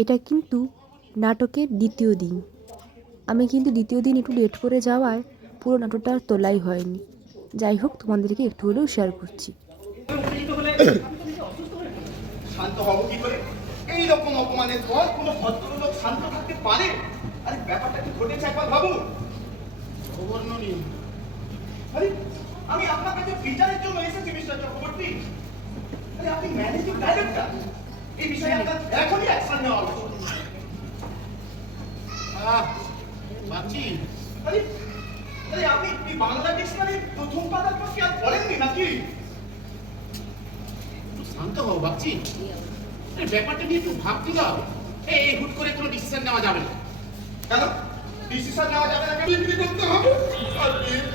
এটা কিন্তু নাটকের দ্বিতীয় দিন। আমি কিন্তু দ্বিতীয় দিন একটু লেট করে যাওয়ায় পুরো নাটকটা আর তোলাই হয়নি। যাই হোক তোমাদেরকে একটু হলেও শেয়ার করছি। শান্ত হব কি করে? এইরকম অপমানের পর কোনো ভদ্রলোক শান্ত থাকতে পারে? আরে ব্যাপারটা কি ঘটেছে একবার ভাবুন। গভর্নরই আরে আমি আপনার কাছে বিচারের জন্য এসেছি মিস্টার চক্রবর্তী। আরে আপনি ম্যানেজিং ডাইরেক্টর এই বিষয়ে আপনার এখনই অ্যাকশন নেওয়া আহ আরে আপনি এই বাংলা ডিকশনারির প্রথম পাতার পর কি আর পড়েননি নাকি? শান্ত হও বাচ্চি ব্যাপারটা নিয়ে একটু ভাবতে দাও। এই হুট করে কোনো ডিসিশন নেওয়া যাবে না। কেন? ডিসিশন নেওয়া যাবে না কেন? বিক্রি করতে হবে। আর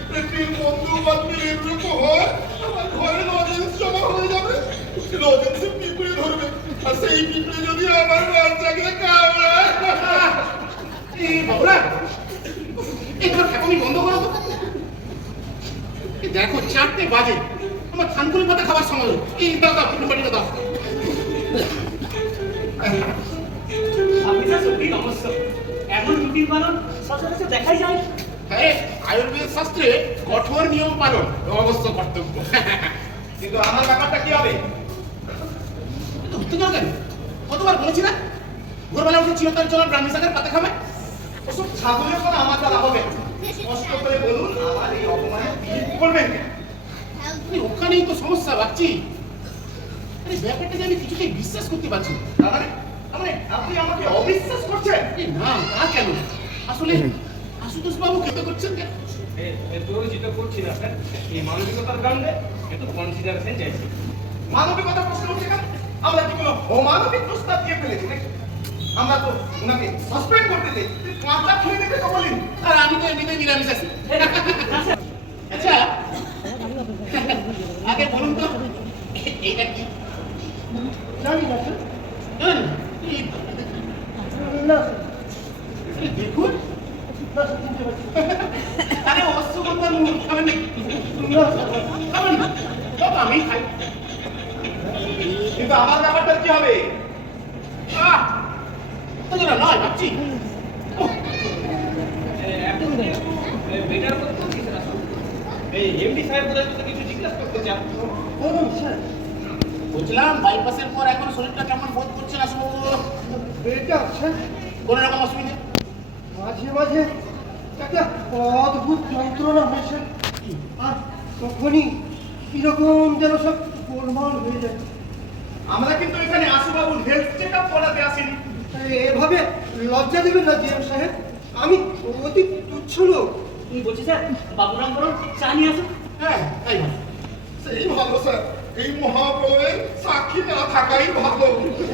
পৃথিবীর বন্ধু বান্ধবী এরকম হয় আমার ঘরে লজেন্স জমা হয়ে যাবে। লজেন্সে পিঁপড়ে ধরবে আর সেই পিঁপড়ে যদি আমার বাচ্চাকে কামড়ায় বাবুরা এই তোমার বন্ধ করো তো দেখো চারটে বাজে। আমার থানকুনি পাতা খাবার সময় এই দাও দাও ফুটো বাড়িটা দাও। আপনি যা সত্যি নমস্কার। এমন রুটিন পালন সচরাচর দেখাই যায়। হ্যাঁ আয়ুর্বেদ শাস্ত্রে কঠোর নিয়ম পালন। অবশ্য কর্তব্য। কিন্তু আমার ব্যাপারটা কি হবে? উঠতে কেন? কতবার বলেছি না? ভোরবেলা উঠে চিরতর চলার ব্রাহ্মী শাকের পাতা খাবে। ওসব ছাগলের কোনো আমার দ্বারা হবে। কষ্ট করে বলুন আমার এই অপমানে করবেন? কেন? ওখানেই তো সমস্যা বাচ্চি। আরে ব্যাপারটা যে আমি কিছুতেই বিশ্বাস করতে পারছি না। তার মানে আপনি আমাকে অবিশ্বাস করছেন? না তা কেন? আসলে আশুতোষ বাবু খেতে করছেন কেন? তোর যেটা করছি না স্যার। এই মানবিকতার কারণে একটু কনসিডারেশন চাইছি। মানবিকতা প্রশ্ন উঠছে কেন? আমরা কি কোনো অমানবিক প্রস্তাব দিয়ে ফেলেছি নাকি? আমরা তো ওনাকে সাসপেন্ড করতে চাই। কাঁচা খেয়ে দেখে তো বলিনি আর আমি তো এমনিতে নিরামিষ আছি। আচ্ছা আগে বলুন তো এইটা কি? জানি না দেখুন। আরে অশ্বগন্ধার মুখ খাবেন আমি খাই। কিন্তু আমার ব্যাপারটা কি হবে? নয় ভাবছি। ওহ, এখন বেটার করতে কি স্যার আসুন এই এমডি সাহেব কিছু জিজ্ঞাসা করতে চান। বুঝলাম বাইপাসের পর এখন শরীরটা কেমন বোধ করছে না শুভ। এটা স্যার। কোনো রকম অসুবিধা? মাঝে মাঝে একটা অদ্ভুত যন্ত্রণা হয়েছে আর তখনই কীরকম যেন সব গোলমাল হয়ে যায়। আমরা কিন্তু এখানে আশুবাবুর হেলথ চেক আপ করাতে আসিনি। এভাবে লজ্জা দেবেন না জিএম সাহেব। আমি অতি তুচ্ছ লোক। বলছি স্যার? বাবুরাম বরং চা নিয়ে আসুন। হ্যাঁ তাই সেই ভালো স্যার। এই মহাপ্রলয়ের সাক্ষী না থাকাই ভালো।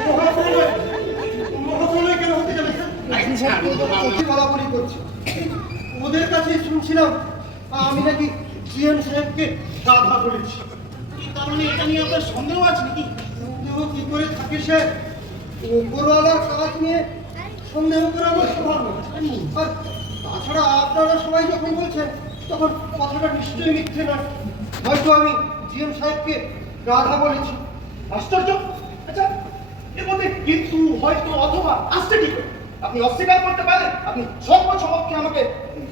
মহাপ্রলয়? মহাপ্রলয় কেন হতে গেলে আমি তো ভাবলাম- বলাবলি করছি। ওদের কাছে শুনছিলাম আমি নাকি জিএম সাহেবকে গাধা বলেছি। কি তার মানে এটা নিয়ে আপনার সন্দেহ আছে নাকি? সন্দেহ কি করে থাকে সে? উপরওয়ালার কাজ নিয়ে সন্দেহ করে আমার স্বভাব। আর তাছাড়া আপনারা সবাই যখন বলছেন, তখন কথাটা নিশ্চয়ই মিথ্যে নয়। হয়তো আমি জিএম সাহেবকে গাধা বলেছি। আশ্চর্য! আচ্ছা কিন্তু হয়তো অথবা আপনি অস্বীকার করতে পারেন, আপনি আমাকে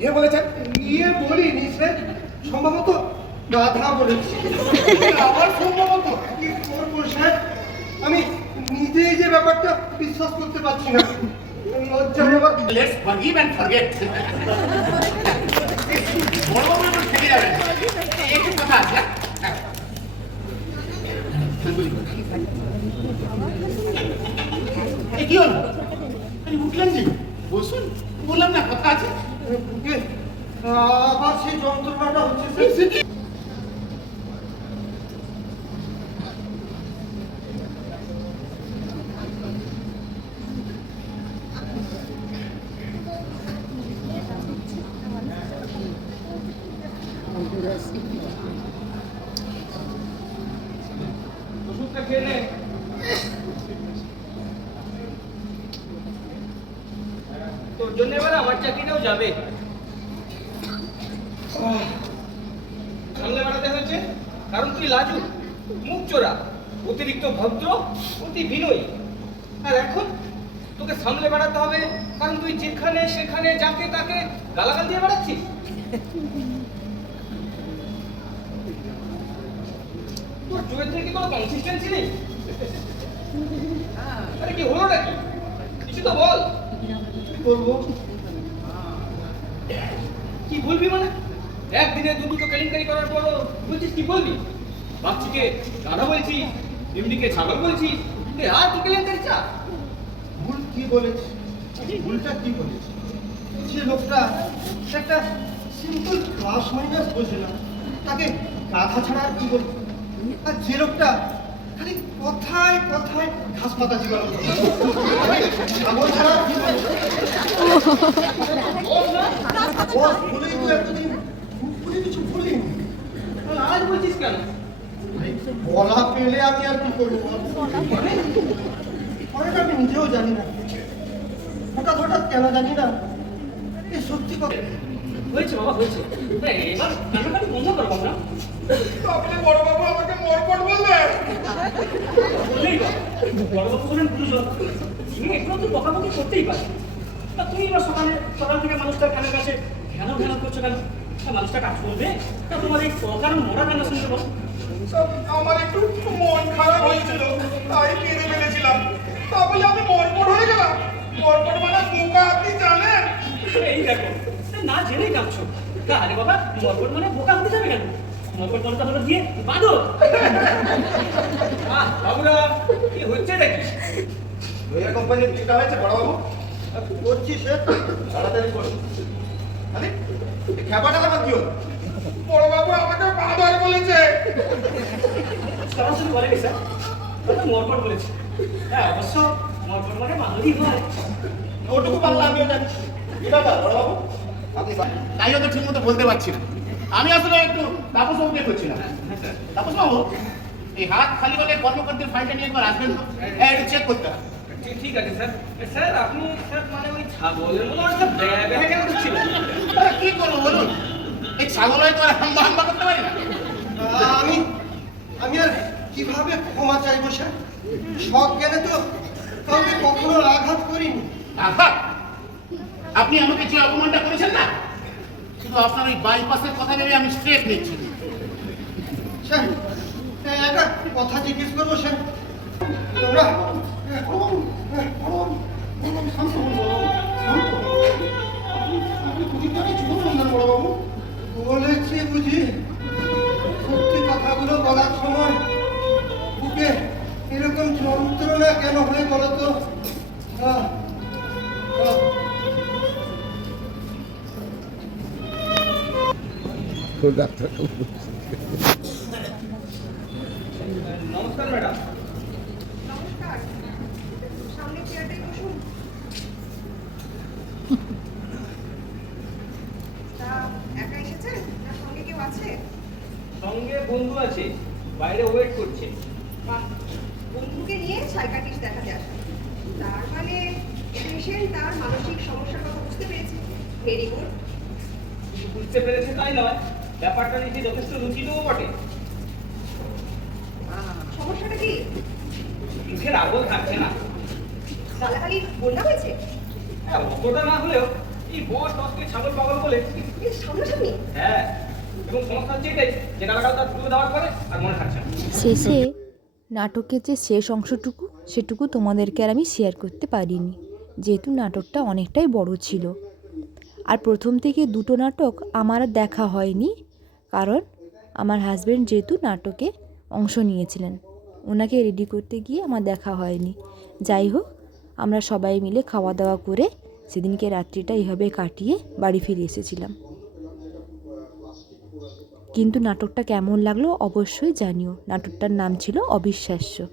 ইয়ে বলেছেন। ইয়ে স্যার সম্ভবত গাধা বলেছি। আবার সম্ভবত কি করব স্যার আমি নিজেই যে ব্যাপারটা বিশ্বাস করতে পারছি না। লজ্জা নেবার লেটস ফরগিভ এন্ড ফরগেট বড় বাবু থেকে যাবেন একটু কথা আছে? কি হলো? আরে উঠলেন যে বসুন বললাম না কথা আছে। আবার সেই যন্ত্রণাটা হচ্ছে এই স্যার সে কি? ওষুধটা খেয়ে নে তোর জন্য এবার আমার চাকরিটাও যাবে। সামনে বাড়াতে হয়েছে? কারণ তুই লাজু, মুখ চোরা, অতিরিক্ত ভদ্র, অতি বিনয়ী। আর এখন তোকে সামলে বেড়াতে হবে, কারণ তুই যেখানে সেখানে যাকে তাকে গালাগাল দিয়ে বেড়াচ্ছিস। তোর চরিত্রে কি কোনো কনসিস্টেন্সি নেই? আরে কি হলো নাকি কিছু তো বল। করব কি বলবি মানে? একদিনে দু দুটো কেলেঙ্কারি করার পর বলছিস কি বলবি? বাচ্চিকে দাদা বলছিস, এমনিকে ছাগল বলছিস আর কি কেলেঙ্কারি চা ভুল কি বলেছি ভুলটা কি বলেছি যে লোকটা একটা সিম্পল ক্লাস মাইনাস বোঝে না, তাকে গাধা ছাড়া আর কি বলব? আর যে লোকটা খালি কথায় কথায় ঘাস পাতা জীবন বলছিস কেন? বলা পেলে আমি আর কি করব? পরেটা আমি নিজেও জানি না। হঠাৎ হঠাৎ কেন জানি না। এই সত্যি কথা। হয়েছে বাবা হয়েছে। এবার কান্নাকাটি বন্ধ করো বাবা তাহলে বড়বাবু আমাকে মরকট বলবে? বললেই বা বড়বাবু হলেন গুরুজন তুমি একটু তো বকাবকি করতেই পারে। তা তুমি এবার সকালে সকাল থেকে মানুষটার কানের কাছে ঘ্যানো ঘ্যানো করছ কেন? মানুষটা কাজ করবে? তা তোমার এই অকারণ মরা কেন শুনতে বলো? আমার একটু মন খারাপ হয়েছিল তাই কেঁদে ফেলেছিলাম। তাহলে আমি মরকট হয়ে গেলাম। মরকট মানে বোকা আপনি জানেন। এই দেখো না জেনেই কাঁদছো। আরে বাবা মরকট মানে বোকা হতে যাবে কেন? মরকট মানে হলো গিয়ে বাঁধো বাবুরা কি হচ্ছে নাকি লইয়া কোম্পানির বিলটা হয়েছে বড়বাবু। করছি সে? তাড়াতাড়ি করুন আরে খ্যাপাটা আবার কি হলো? বড়বাবু আমাকে বাঁধর বলেছে। সরাসরি বলেনি স্যার। ওটা বলেছে। হ্যাঁ অবশ্য মরকট মানে বাঁধনই হয়। ওটুকু বাংলা আমিও জানি কি ব্যাপার বড়বাবু? তাই হয়তো ঠিক মতো বলতে পারছি না। আমি আসলে একটু তাপস বাবুকে করছিলাম হ্যাঁ স্যার তাপস বাবু এই হাত খালি হলে কর্মকর্তার ফাইলটা নিয়ে একবার আসবেন তো? হ্যাঁ একটু চেক করতে হবে। ঠিক- আছে স্যার। স্যার আপনি স্যার মানে ওই ছাগলের মতো ব্যাগ কি করব বলুন? এই ছাগল হয়তো আর হাম্বা হাম্বা করতে পারি না। আমি আমি আর কীভাবে ক্ষমা চাইব স্যার? সব জ্ঞানে তো কাউকে কখনো আঘাত করিনি। আঘাত? আপনি আমাকে যে অপমানটা করেছেন না, শুধু আপনার ওই বাইপাসের কথা ভেবে আমি স্ট্রেট নিচ্ছি। স্যার একটা কথা জিজ্ঞেস করব, স্যার। তোমরা সঙ্গে বন্ধু আছে বাইরে ওয়েট করছে। বন্ধুকে নিয়ে সাইকাটিস্ট দেখাতে আসা তার মানে পেশেন্ট তার মানসিক সমস্যার কথা বুঝতে পেরেছে। ভেরি গুড বুঝতে পেরেছে তাই নয়। ব্যাপারটা নিয়ে যথেষ্ট রুচিতও বটে? সমস্যাটা কি? মুখের আগল থাকছে না। গালাগালি বন্যা হয়েছে? হ্যাঁ অতটা না হলেও এই বস টসকে ছাগল পাগল বলে সামনাসামনি হ্যাঁ এবং সমস্যা হচ্ছে এটাই যে গালাগাল তার তুলে দেওয়ার পরে আর মনে থাকছে শেষে নাটকের যে শেষ অংশটুকু সেটুকু তোমাদেরকে আর আমি শেয়ার করতে পারিনি যেহেতু নাটকটা অনেকটাই বড় ছিল। আর প্রথম থেকে দুটো নাটক আমার আর দেখা হয়নি কারণ আমার হাজব্যান্ড যেহেতু নাটকে অংশ নিয়েছিলেন। ওনাকে রেডি করতে গিয়ে আমার দেখা হয়নি। যাই হোক, আমরা সবাই মিলে খাওয়া দাওয়া করে সেদিনকে রাত্রিটা এইভাবে কাটিয়ে বাড়ি ফিরে এসেছিলাম। কিন্তু নাটকটা কেমন লাগল অবশ্যই জানিও। নাটকটার নাম ছিল অবিশ্বাস্য।